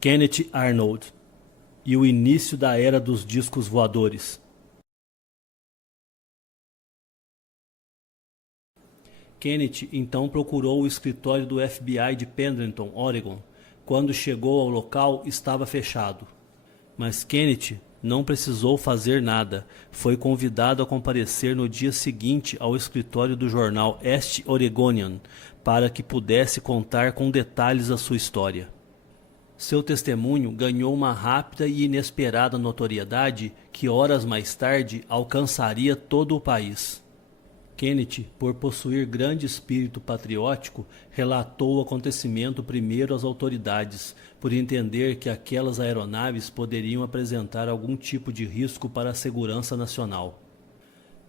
Kenneth Arnold e o início da era dos discos voadores. Kenneth então procurou o escritório do FBI de Pendleton, Oregon. Quando chegou ao local, estava fechado. Mas Kenneth não precisou fazer nada. Foi convidado a comparecer no dia seguinte ao escritório do jornal East Oregonian para que pudesse contar com detalhes a sua história. Seu testemunho ganhou uma rápida e inesperada notoriedade que horas mais tarde alcançaria todo o país. Kenneth, por possuir grande espírito patriótico, relatou o acontecimento primeiro às autoridades, por entender que aquelas aeronaves poderiam apresentar algum tipo de risco para a segurança nacional.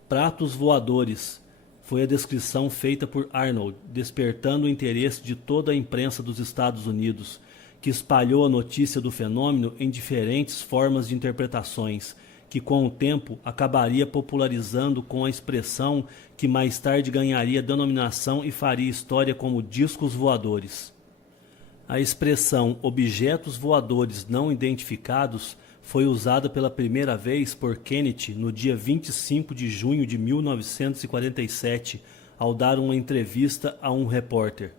Pratos voadores foi a descrição feita por Arnold, despertando o interesse de toda a imprensa dos Estados Unidos, que espalhou a notícia do fenômeno em diferentes formas de interpretações, que com o tempo acabaria popularizando com a expressão que mais tarde ganharia denominação e faria história como discos voadores. A expressão objetos voadores não identificados foi usada pela primeira vez por Kenneth no dia 25 de junho de 1947, ao dar uma entrevista a um repórter.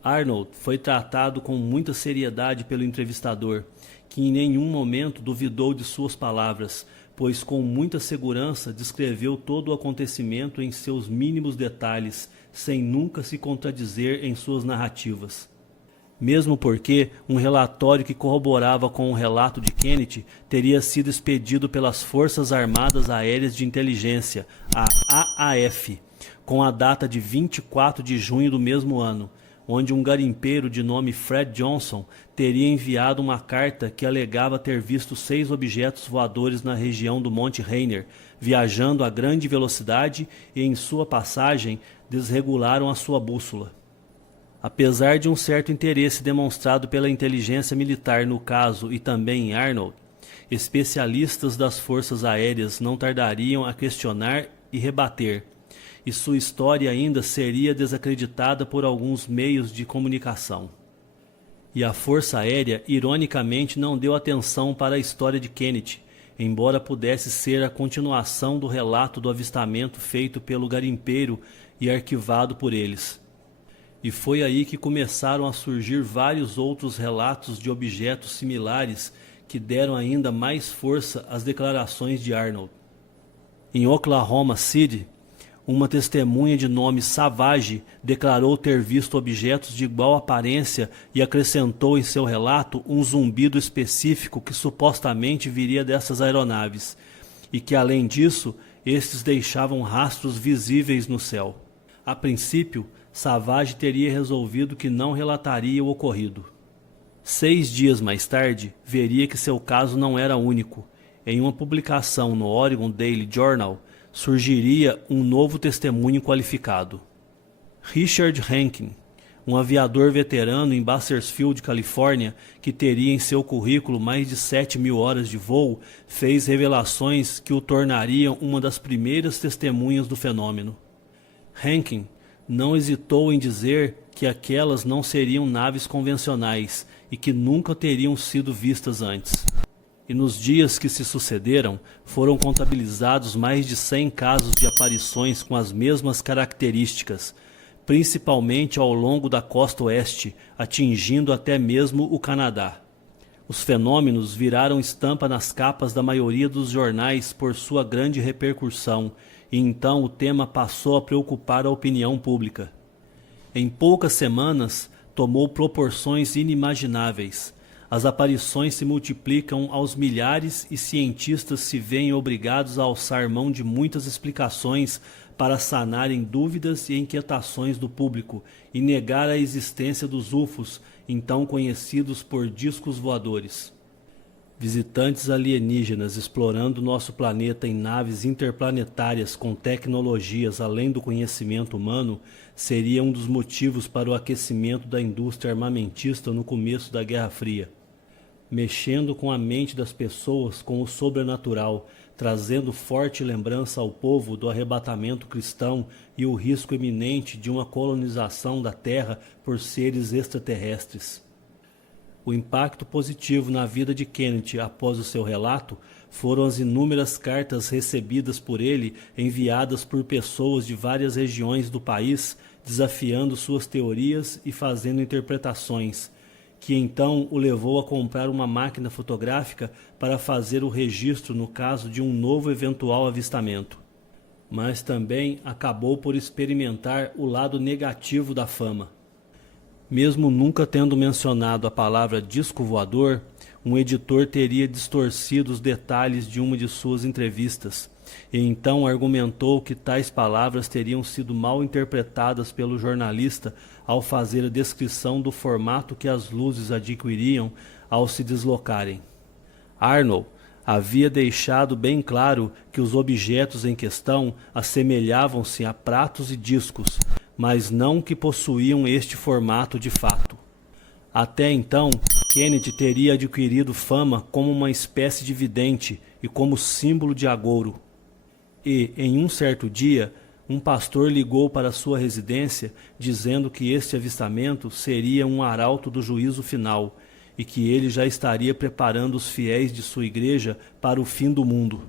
Arnold foi tratado com muita seriedade pelo entrevistador, que em nenhum momento duvidou de suas palavras, pois com muita segurança descreveu todo o acontecimento em seus mínimos detalhes, sem nunca se contradizer em suas narrativas. Mesmo porque um relatório que corroborava com o relato de Kenneth teria sido expedido pelas Forças Armadas Aéreas de Inteligência, a AAF, com a data de 24 de junho do mesmo ano, onde um garimpeiro de nome Fred Johnson teria enviado uma carta que alegava ter visto 6 objetos voadores na região do Monte Rainier, viajando a grande velocidade e em sua passagem desregularam a sua bússola. Apesar de um certo interesse demonstrado pela inteligência militar no caso e também em Arnold, especialistas das forças aéreas não tardariam a questionar e rebater, e sua história ainda seria desacreditada por alguns meios de comunicação. E a Força Aérea, ironicamente, não deu atenção para a história de Kenneth, embora pudesse ser a continuação do relato do avistamento feito pelo garimpeiro e arquivado por eles. E foi aí que começaram a surgir vários outros relatos de objetos similares que deram ainda mais força às declarações de Arnold. Em Oklahoma City, uma testemunha de nome Savage declarou ter visto objetos de igual aparência e acrescentou em seu relato um zumbido específico que supostamente viria dessas aeronaves, e que além disso, estes deixavam rastros visíveis no céu. A princípio, Savage teria resolvido que não relataria o ocorrido. 6 dias mais tarde, veria que seu caso não era único. Em uma publicação no Oregon Daily Journal, surgiria um novo testemunho qualificado. Richard Rankin, um aviador veterano em Bakersfield, Califórnia, que teria em seu currículo mais de 7.000 horas de voo, fez revelações que o tornariam uma das primeiras testemunhas do fenômeno. Rankin não hesitou em dizer que aquelas não seriam naves convencionais e que nunca teriam sido vistas antes. E nos dias que se sucederam, foram contabilizados mais de 100 casos de aparições com as mesmas características, principalmente ao longo da costa oeste, atingindo até mesmo o Canadá. Os fenômenos viraram estampa nas capas da maioria dos jornais por sua grande repercussão, e então o tema passou a preocupar a opinião pública. Em poucas semanas, tomou proporções inimagináveis. As aparições se multiplicam aos milhares e cientistas se veem obrigados a alçar mão de muitas explicações para sanarem dúvidas e inquietações do público e negar a existência dos UFOs, então conhecidos por discos voadores. Visitantes alienígenas explorando nosso planeta em naves interplanetárias com tecnologias além do conhecimento humano seria um dos motivos para o aquecimento da indústria armamentista no começo da Guerra Fria. Mexendo com a mente das pessoas com o sobrenatural, trazendo forte lembrança ao povo do arrebatamento cristão e o risco iminente de uma colonização da Terra por seres extraterrestres. O impacto positivo na vida de Kennedy após o seu relato foram as inúmeras cartas recebidas por ele enviadas por pessoas de várias regiões do país desafiando suas teorias e fazendo interpretações, que então o levou a comprar uma máquina fotográfica para fazer o registro no caso de um novo eventual avistamento. Mas também acabou por experimentar o lado negativo da fama. Mesmo nunca tendo mencionado a palavra disco voador, um editor teria distorcido os detalhes de uma de suas entrevistas, e então argumentou que tais palavras teriam sido mal interpretadas pelo jornalista ao fazer a descrição do formato que as luzes adquiriam ao se deslocarem. Arnold havia deixado bem claro que os objetos em questão assemelhavam-se a pratos e discos, mas não que possuíam este formato de fato. Até então, Kennedy teria adquirido fama como uma espécie de vidente e como símbolo de agouro. E, em um certo dia, um pastor ligou para sua residência dizendo que este avistamento seria um arauto do juízo final e que ele já estaria preparando os fiéis de sua igreja para o fim do mundo.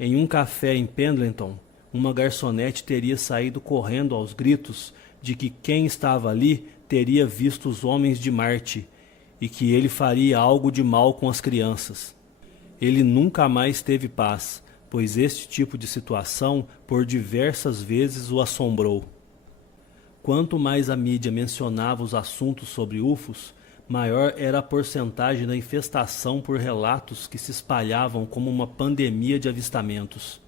Em um café em Pendleton, uma garçonete teria saído correndo aos gritos de que quem estava ali teria visto os homens de Marte e que ele faria algo de mal com as crianças. Ele nunca mais teve paz, pois este tipo de situação por diversas vezes o assombrou. Quanto mais a mídia mencionava os assuntos sobre UFOs, maior era a porcentagem da infestação por relatos que se espalhavam como uma pandemia de avistamentos.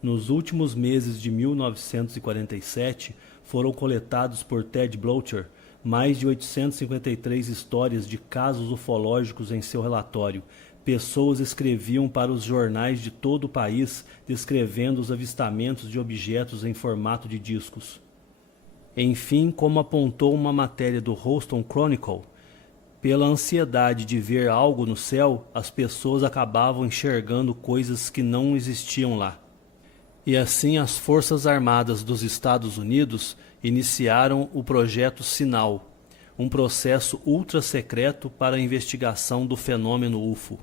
Nos últimos meses de 1947, foram coletados por Ted Blocher mais de 853 histórias de casos ufológicos em seu relatório. Pessoas escreviam para os jornais de todo o país descrevendo os avistamentos de objetos em formato de discos. Enfim, como apontou uma matéria do Houston Chronicle, pela ansiedade de ver algo no céu, as pessoas acabavam enxergando coisas que não existiam lá. E assim as Forças Armadas dos Estados Unidos iniciaram o Projeto Sinal, um processo ultra-secreto para a investigação do fenômeno UFO.